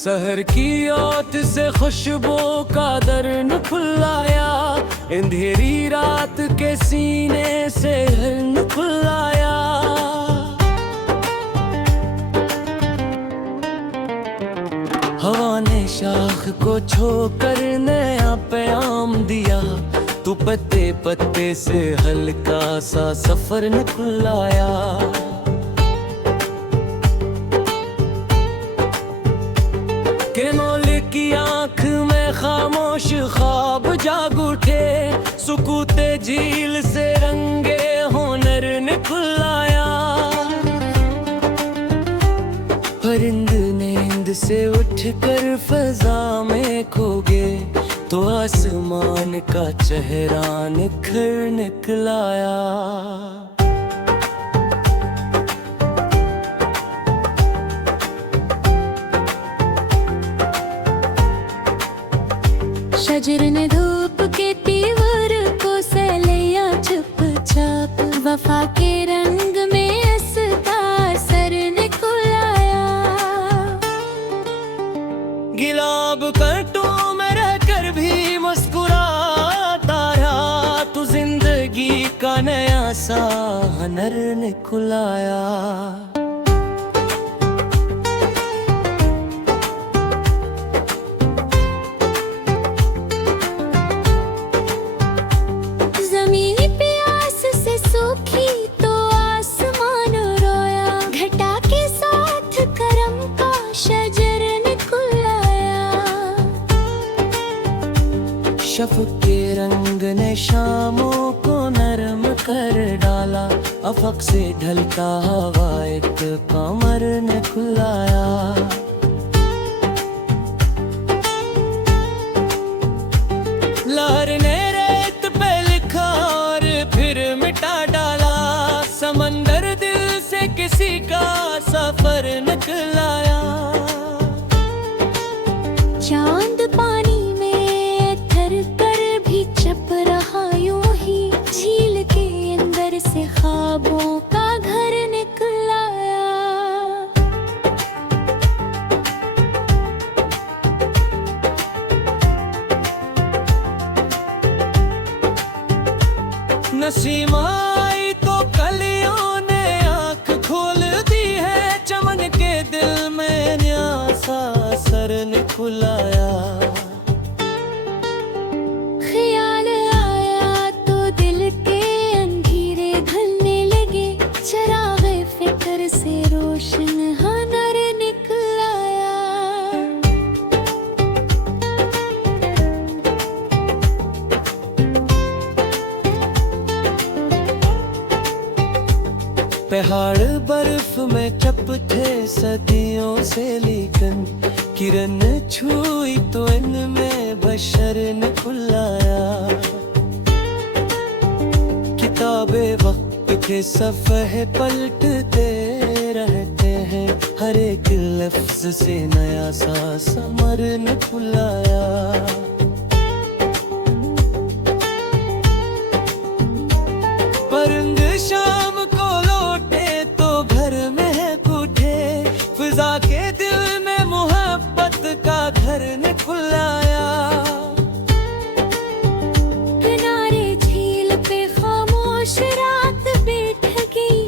सहर की ओट से खुशबू का दर्न खुलाया, अंधेरी रात के सीने से हिरन खुलाया। हवा ने शाख को छोकर नया प्याम दिया, तू पत्ते पत्ते से हल्का सा सफर निकलाया। के मौल की आंख में खामोश ख्वाब जाग उठे, सुकूते झील से रंगे हुनर निकलाया। परिंद नींद से उठकर फजा में खो गए, तो आसमान का चेहरा निखर निकलाया। शजर ने धूप के तीवर को सलिया चुपचाप, वफा के रंग में हंसता सर निकलाया। गिलाब कटों में रहकर भी मुस्कुराता रहा, तू जिंदगी का नया सा हुनर निकलाया। शफ़क़ के रंग ने शामों को नरम कर डाला, अफ़क़ से ढलता हवा एक कमर ने खुलाया। लहर ने रेत पे लिखा और फिर मिटा डाला, समंदर दिल से किसी का सफर निकलाया। चांद पानी से ख्वाबों का घर निकलाया। नसीम आई तो कलियों ने आँख खोल दी है, चमन के दिल में नया सा सर निकलाया। से रोशन हुनर निकलाया। पहाड़ बर्फ में चपटे सदियों से, लेकिन किरण छुई तो इनमें बशर निकलाया। किताबे वक्त के सफ़हे पलटते रहते हैं, हर एक लफ्ज से नया सा समर निकलाया। परिंद शाम को लौटे तो घर में है कूठे, फिजा के दिल में मोहब्बत का घर निकलाया। किनारे झील पे खामोश रात बैठ गई,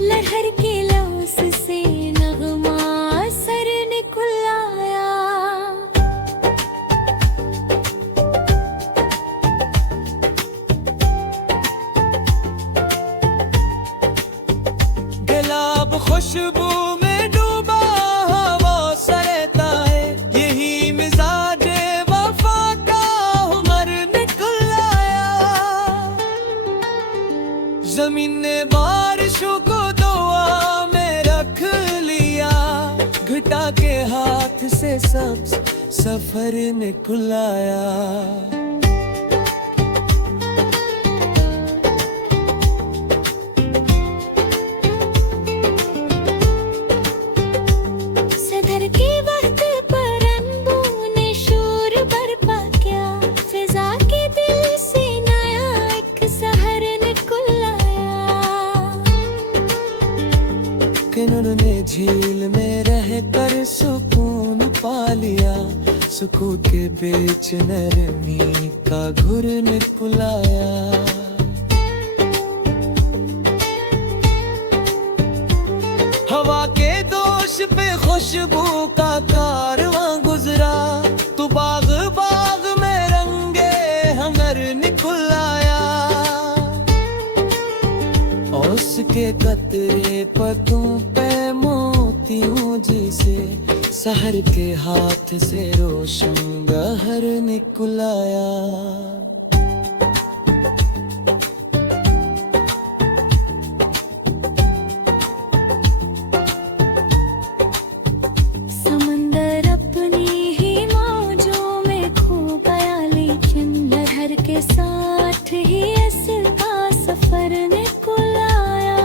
लहर के लफ्ज से नगमा सर निकलाया। गुलाब खुशबू में डूबा हवा सरता है, यही मिजाज वफा का हुनर निकलाया। जमीन ने बारिशों को दुआ में रख लिया, घटा के हाथ से सब सफर निकलाया। किन्नर ने झील में रहकर सुकून सुकून पा लिया, सुकून के बीच नरमी का घुर निकुलाया। हवा के दोष पे खुशबू का कारवां गुजरा, तू बाग बाग में रंगे हंगर निकल आया। उसके कतरे पतों पे मोतियों जिसे सहर के हाथ से रोशन गहर निकल आया। समंदर अपनी ही मौजों में खो गया, लेकिन लहर के साथ ही इसका सफर निकल आया।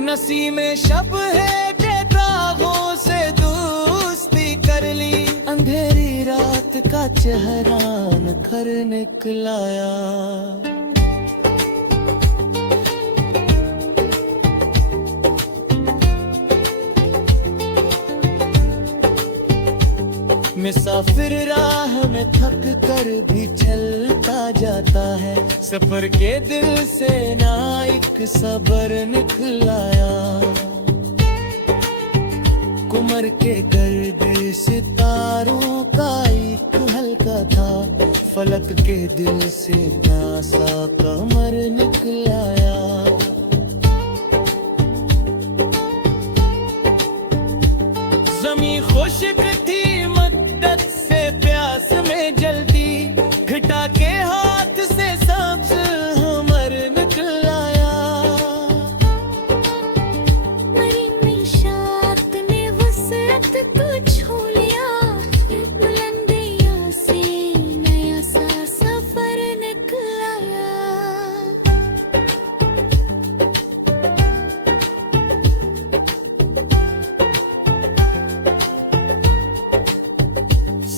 नसीमे शब है के दागों से दोस्ती कर ली, अंधेरी रात का चेहरा नखर निकलाया। मुसाफिर राह में थक कर भी चलता जाता है, सफर के दिल से ना एक सबर निकलाया। कुमर के गर्द सितारों का एक हल्का था, फलक के दिल से नासा कमर निकलाया। जमीन खुश्क थी मद्दत से प्यास में जलती, घटा के हाथ से सब्ज हमर निकलाया। मरी निशात ने वसरत को छू लिया, बुलंदिया से नया सा सफर निकलाया।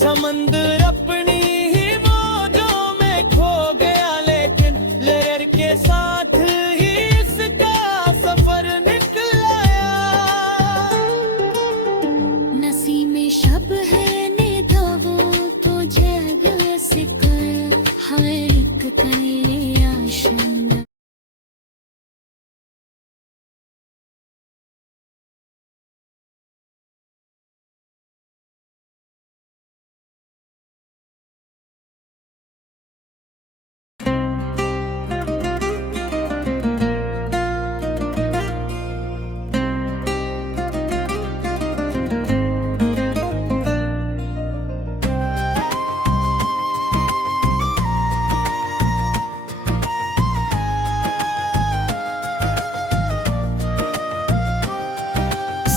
समंदर अपनी ही मौजों में खो गया, लेकिन लहर के साथ ही इसका सफर निकल आया। नसीमे शब है निगाहों तो जग सिकर, हर एक करे आशन।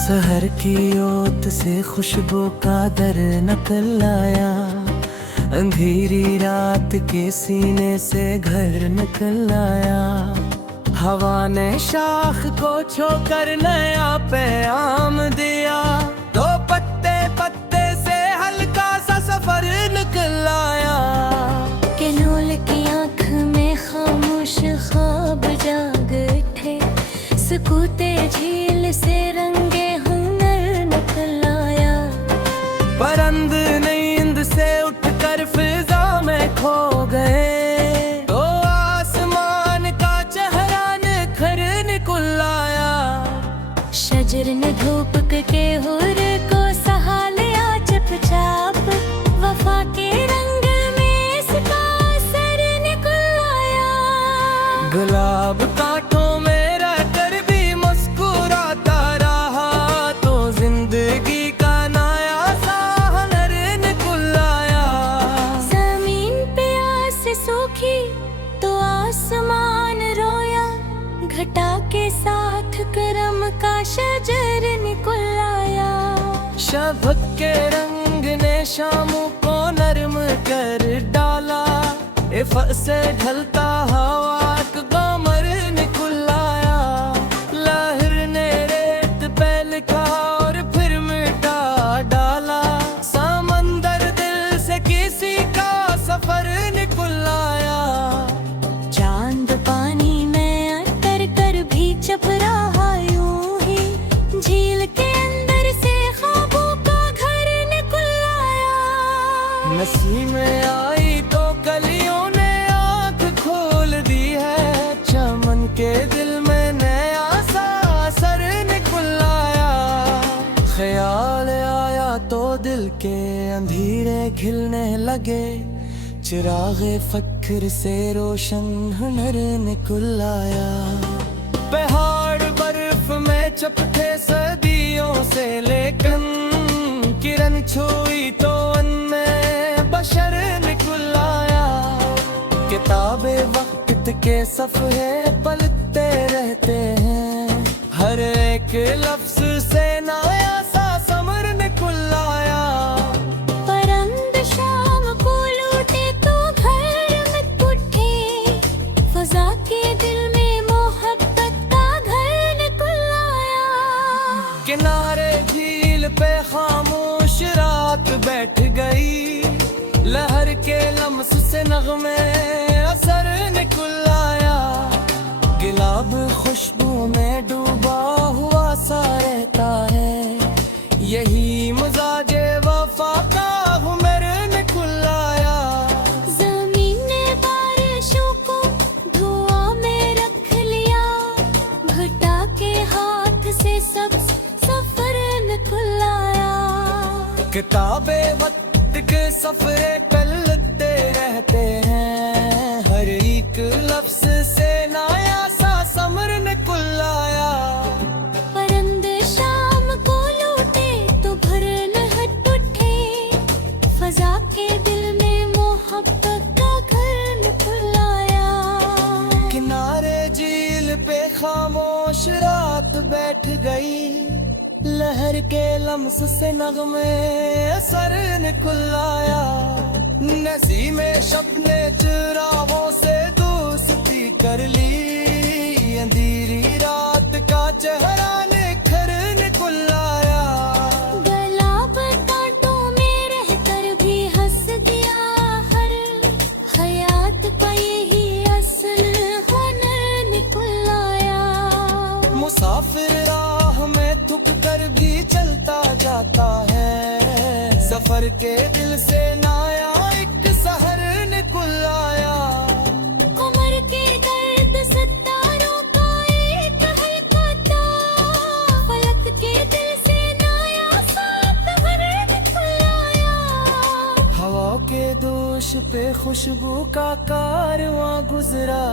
सहर की ओट से खुशबू का दर नकल आया, अंधेरी रात के सीने से घर निकल आया। हवा ने शाख को छोकर नया पैगाम दिया, दो पत्ते पत्ते से हल्का सा सफर निकल आया। केनोल की आँख में खामोश ख्वाब जाग उठे, सुकूते झील से रंगे हुनर निकल आया। परंद नींद से उठकर फिजा में खो गए, तो आसमान का चेहरा निखर निकल आया। शजर ने धूप के हुर को सहा लिया चुपचाप, वफा के रंग में इसका असर निकल आया। गुलाब कांटों में रहकर भी मुस्कुराता रहा, तो जिंदगी का नया सा हुनर निकल आया। जमीन पे आस सूखी तो आसमान रोया, घटा के साथ करम का शजर निकल आया। शबक के रंग ने शामों को नर्म कर डाला, इफ़ से ढलता हवा का कमर निकल आया। लहर ने रेत पे लिखा और फिर मिटा डाला, समंदर दिल से किसी का सफर निकल आया। चांद पानी में उतर कर भी चप रहा यूं ही, झील के अंदर से में खिलने लगे, चिरागे फक्र से रोशन हुनर निकल आया। पहाड़ बर्फ में चपटे सदियों से, लेकिन किरण छुई तो उनमें बशर निकल आया। किताबे वक्त के सफ़े पलटते रहते हैं, हर एक लफ्ज से नया सा समर निकल आया। परंद शाम को लौटे तो घर में उठे, फजा के दिल में मोहब्बत का घर निकल आया। किनारे झील पे खामोश रात बैठ गई, लहर के लम्स से नगमे असर निकल आया। गुलाब खुशबू में डूबा हुआ सा रहता है, यही मजाजे वफा का हुनर निकल आया। ज़मीन ने बारिशों को धुआं में रख लिया, घटा के हाथ से सब सफर निकल आया। किताबे वक्त के सफरे पलटते रहते हैं, हर एक लफ्ज से नया सा समर निकल आया। परंद शाम को लौटे तो भर लहट उठे, फजा के दिल में मोहब्बत का घर निकल आया। किनारे झील पे खामोश रात बैठ गई, लहर के लम्स से नगमे असर निकल आया। नसीमे शब ने चिरागों से दोस्ती कर ली, अंधेरी रात का चेहरा निखर निकल आया। गुलाब कांटों में रहकर भी हंस दिया, हर हयात का यही असल हुनर निकल आया। मुसाफिर राह में थक कर भी चलता जाता है, सफर के दिल से नया एक सहर निकल आया। कमर के दर्द सितारों का एक हल्का था, फलक के दिल से नया सातवर निकल आया। हवा के दोष पे खुशबू का कारवां गुजरा,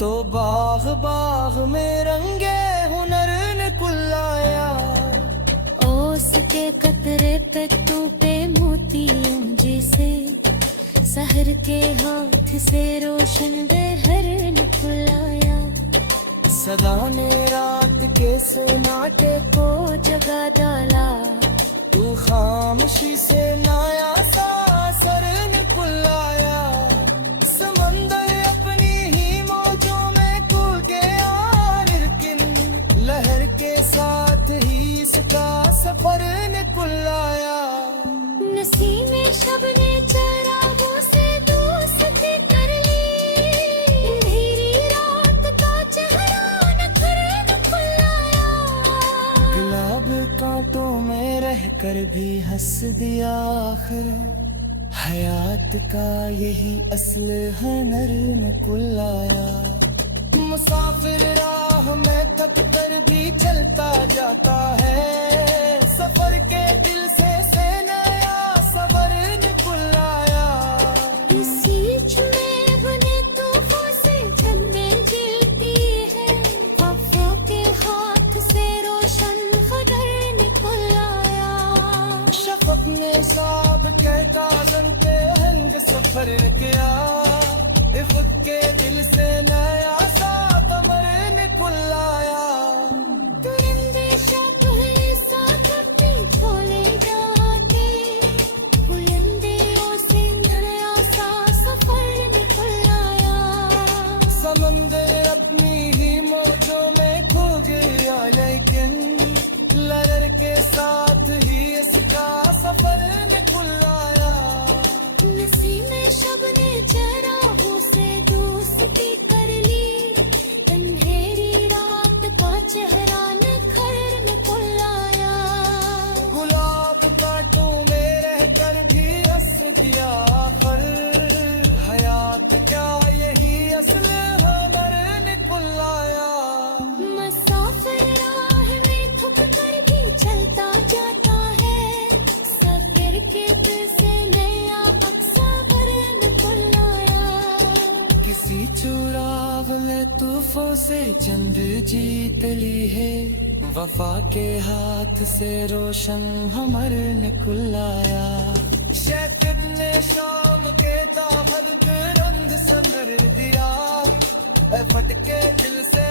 तो बाग बाग में रंगे हुनर निकल आया। ओस के कतरे पे तू पे मोतियों जैसे, सहर के हाथ से रोशन बहर निकल आया। सदा ने रात के सन्नाटे को जगा डाला, तू खामोशी से नया सा असर निकल आया। समंदर अपनी ही मौजों में कूद गया, लेकिन लहर के साथ ही इसका सफर निकल आया। नसीमे शब ने चरागों से दोस्ती कर ली, अंधेरी रात का चेहरा नखर निकल आया। गुलाब कांटों में रहकर भी हंस दिया, आखिर हयात का यही असल हुनर निकल आया। मुसाफिर राह में थक कर भी चलता जाता है, सफर के दिल से नया सबर निकल आया। इसी चुने बने तूफान से जन्मे जीती है, वफा के हाथ से रोशन खबर निकल आया। शफक ने साब कहता जन पे हंग सफर किया, खुद के दिल से नया सा कमर निकल आया। तुरंदे शब है साथ अपनी झोले जाते, बुलंदियों से नया सा सफर निकल आया। समंदर अपनी ही मौजों में खो गया, लेकिन लहर के साथ ही इसका सफर निकल आया। नसीमे शब ने चरागों से दोस्ती कर ली, अंधेरी रात का चेहरा निखर निकल आया। गुलाब कांटों में रहकर भी हंस दिया, पर हयात क्या यही असल हुनर निकल आया। मुसाफिर राह में थक कर भी चलता जाता है, सफर के दिल से नया से जंग जीत ली है, वफा के हाथ से रोशन हमर निकल आया। शैतान ने शाम के ताबल के रंग संगर दिया, फटके दिल से